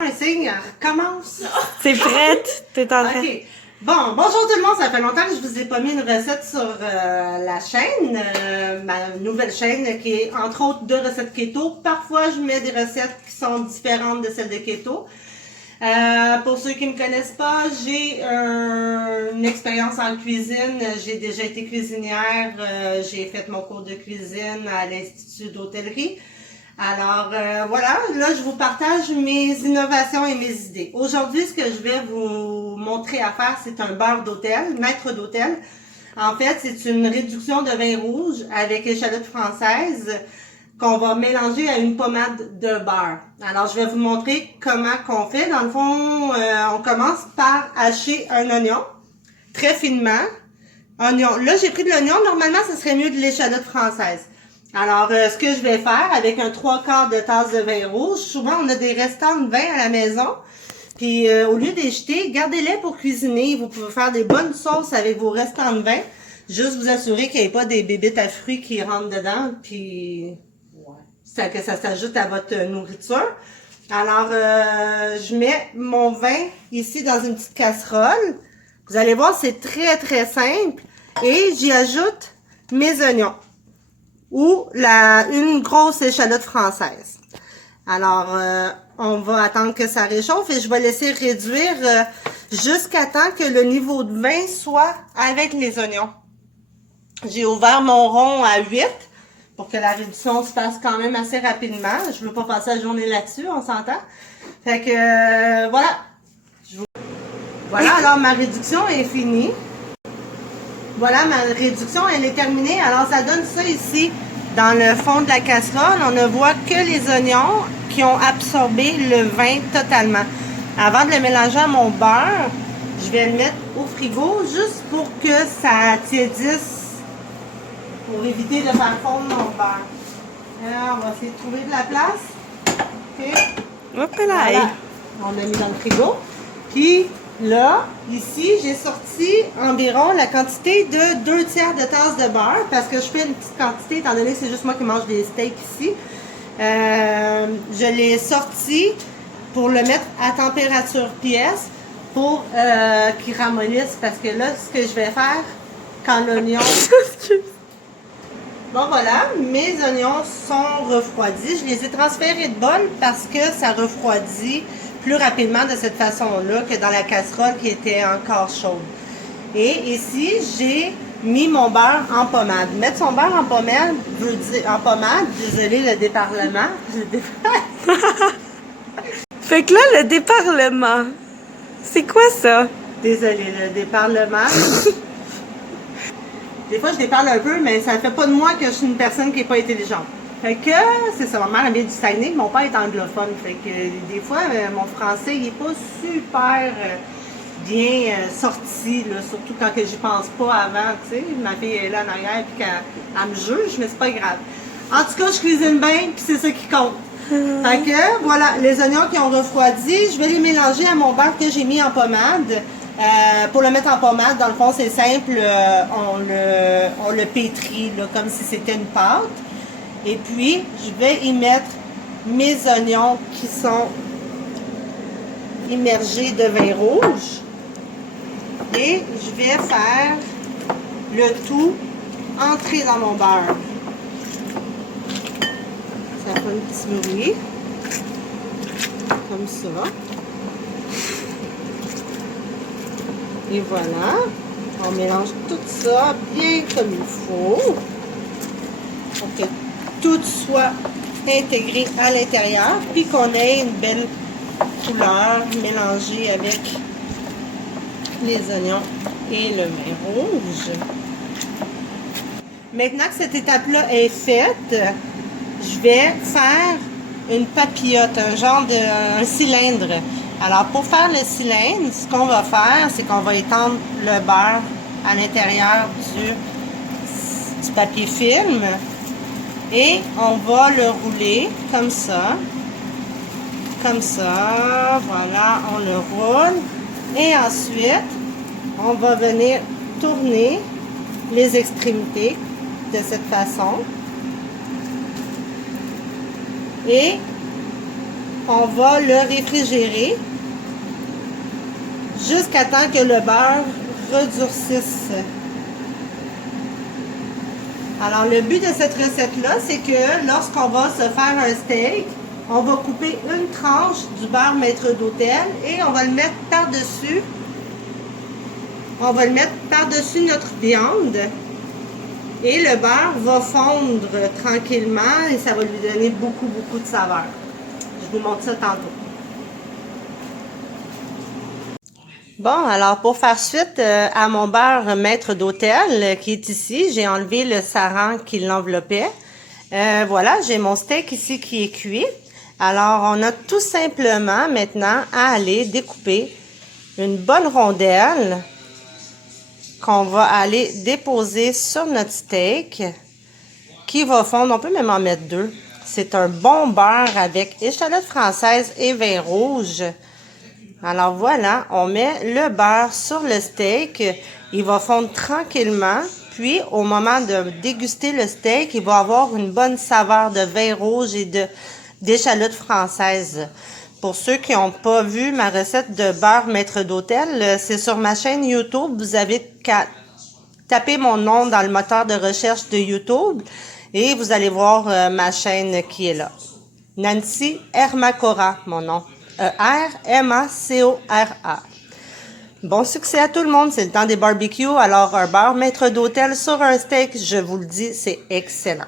Un signe, commence. C'est prête? T'es en train. OK. Bon, bonjour tout le monde, ça fait longtemps que je vous ai pas mis une recette sur la chaîne, ma nouvelle chaîne qui est entre autres de recettes keto. Parfois, je mets des recettes qui sont différentes de celles de keto. Pour ceux qui me connaissent pas, j'ai une expérience en cuisine. J'ai déjà été cuisinière. J'ai fait mon cours de cuisine à l'Institut d'hôtellerie. Alors voilà, là je vous partage mes innovations et mes idées. Aujourd'hui, ce que je vais vous montrer à faire, c'est un beurre d'hôtel, maître d'hôtel. En fait, c'est une réduction de vin rouge avec échalote française qu'on va mélanger à une pommade de beurre. Alors, je vais vous montrer comment qu'on fait. Dans le fond, on commence par hacher un oignon très finement. Oignon. Là, j'ai pris de l'oignon. Normalement, ce serait mieux de l'échalote française. Alors, ce que je vais faire avec un 3/4 de tasse de vin rouge, souvent on a des restants de vin à la maison, puis au lieu de les jeter, gardez-les pour cuisiner. Vous pouvez faire des bonnes sauces avec vos restants de vin. Juste vous assurer qu'il n'y ait pas des bébites à fruits qui rentrent dedans, puis que ça s'ajoute à votre nourriture. Alors, je mets mon vin ici dans une petite casserole. Vous allez voir, c'est très très simple. Et j'y ajoute mes oignons ou une grosse échalote française. Alors, on va attendre que ça réchauffe et je vais laisser réduire jusqu'à temps que le niveau de vin soit avec les oignons. J'ai ouvert mon rond à 8 pour que la réduction se fasse quand même assez rapidement. Je veux pas passer la journée là-dessus, on s'entend. Fait que, voilà. Voilà, alors ma réduction est finie. Voilà, ma réduction, elle est terminée. Alors, ça donne ça ici, dans le fond de la casserole. On ne voit que les oignons qui ont absorbé le vin totalement. Avant de le mélanger à mon beurre, je vais le mettre au frigo juste pour que ça tiédisse, pour éviter de faire fondre mon beurre. Alors, on va essayer de trouver de la place. OK. Hop là. Voilà. On l'a mis dans le frigo. Puis, là, ici, j'ai sorti environ la quantité de 2/3 de tasse de beurre parce que je fais une petite quantité étant donné que c'est juste moi qui mange des steaks ici. Je l'ai sorti pour le mettre à température pièce pour qu'il ramollisse parce que là, ce que je vais faire quand l'oignon... Bon voilà, mes oignons sont refroidis. Je les ai transférés de bol parce que ça refroidit plus rapidement de cette façon-là que dans la casserole qui était encore chaude. Et ici, j'ai mis mon beurre en pommade. Mettre son beurre en pommade veut dire désolé le déparlement. Fait que là, le déparlement, c'est quoi ça? Désolé le déparlement. Des fois, je déparle un peu, mais ça ne fait pas de moi que je suis une personne qui n'est pas intelligente. Fait que, c'est ça, ma mère elle vient du Saguenay, mon père est anglophone. Fait que, des fois, mon français, il n'est pas super bien sorti, là, surtout quand j'y pense pas avant, tu sais. Ma fille est là en arrière, puis qu'elle me juge, mais c'est pas grave. En tout cas, je cuisine bien, puis c'est ça qui compte. Fait que, voilà, les oignons qui ont refroidi, je vais les mélanger à mon beurre que j'ai mis en pommade. Pour le mettre en pommade, dans le fond, c'est simple, on le pétrit là, comme si c'était une pâte. Et puis, je vais y mettre mes oignons qui sont immergés de vin rouge. Et je vais faire le tout entrer dans mon beurre. Ça fait un petit bruit. Comme ça. Et voilà. On mélange tout ça bien comme il faut. Pour que tout soit intégré à l'intérieur, puis qu'on ait une belle couleur mélangée avec les oignons et le vin rouge. Maintenant que cette étape-là est faite, je vais faire une papillote, un genre de cylindre. Alors, pour faire le cylindre, ce qu'on va faire, c'est qu'on va étendre le beurre à l'intérieur du papier film. Et on va le rouler comme ça. Comme ça. Voilà, on le roule. Et ensuite, on va venir tourner les extrémités de cette façon. Et on va le réfrigérer jusqu'à temps que le beurre redurcisse. Alors, le but de cette recette-là, c'est que lorsqu'on va se faire un steak, on va couper une tranche du beurre maître d'hôtel et on va le mettre par-dessus. On va le mettre par-dessus notre viande. Et le beurre va fondre tranquillement et ça va lui donner beaucoup de saveur. Je vous montre ça tantôt. Bon, alors pour faire suite à mon beurre maître d'hôtel qui est ici, j'ai enlevé le saran qui l'enveloppait. Voilà, j'ai mon steak ici qui est cuit. Alors, on a tout simplement maintenant à aller découper une bonne rondelle qu'on va aller déposer sur notre steak qui va fondre. On peut même en mettre deux. C'est un bon beurre avec échalote française et vin rouge. Alors voilà, on met le beurre sur le steak. Il va fondre tranquillement. Puis, au moment de déguster le steak, il va avoir une bonne saveur de vin rouge et d'échalote française. Pour ceux qui n'ont pas vu ma recette de beurre maître d'hôtel, c'est sur ma chaîne YouTube. Vous avez qu'à taper mon nom dans le moteur de recherche de YouTube et vous allez voir ma chaîne qui est là. Nancy Ermacora, mon nom. E-R-M-A-C-O-R-A. Bon succès à tout le monde, c'est le temps des barbecues. Alors, un beurre maître d'hôtel sur un steak, je vous le dis, c'est excellent.